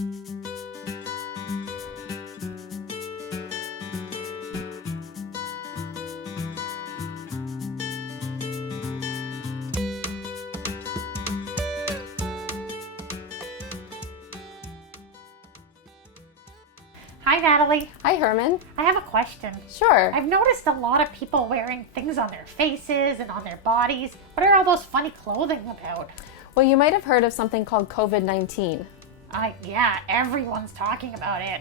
Hi, Natalie. Hi, Herman. I have a question. Sure. I've noticed a lot of people wearing things on their faces and on their bodies. What are all those funny clothing about? Well, you might have heard of something called COVID-19. Yeah, everyone's talking about it.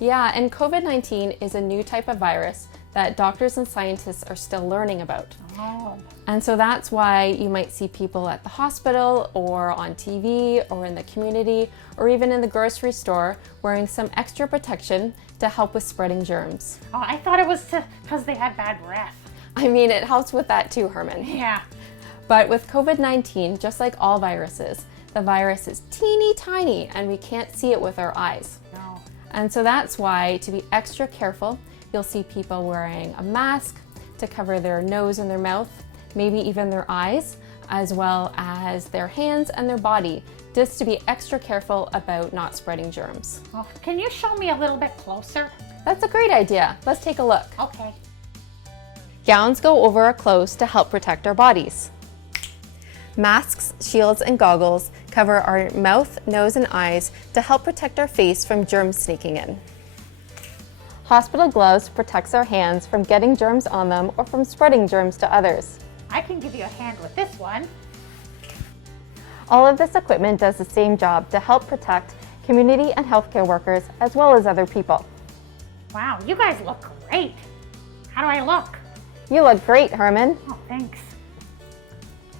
Yeah, and COVID-19 is a new type of virus that doctors and scientists are still learning about. Oh, And so that's why you might see people at the hospital or on TV or in the community or even in the grocery store wearing some extra protection to help with spreading germs. I thought it was because they had bad breath. I mean, it helps with that too, Herman. Yeah. But with COVID-19, just like all viruses, the virus is teeny tiny and we can't see it with our eyes. No. And so that's why, to be extra careful, you'll see people wearing a mask to cover their nose and their mouth, maybe even their eyes, as well as their hands and their body, just to be extra careful about not spreading germs. Oh, can you show me a little bit closer? That's a great idea. Let's take a look. Okay. Gowns go over our clothes to help protect our bodies. Masks, shields, and goggles cover our mouth, nose, and eyes to help protect our face from germs sneaking in. Hospital gloves protects our hands from getting germs on them or from spreading germs to others. I can give you a hand with this one. All of this equipment does the same job to help protect community and healthcare workers as well as other people. Wow, you guys look great. How do I look? You look great, Herman. Oh, thanks.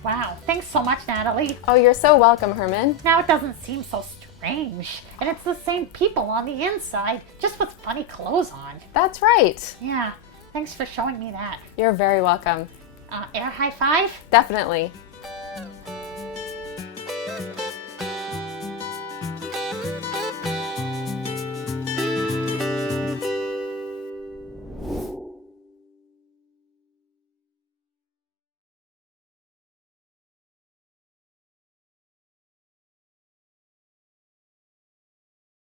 Wow, thanks so much, Natalie. Oh, you're so welcome, Herman. Now it doesn't seem so strange. And it's the same people on the inside, just with funny clothes on. That's right. Yeah, thanks for showing me that. You're very welcome. Air high five? Definitely.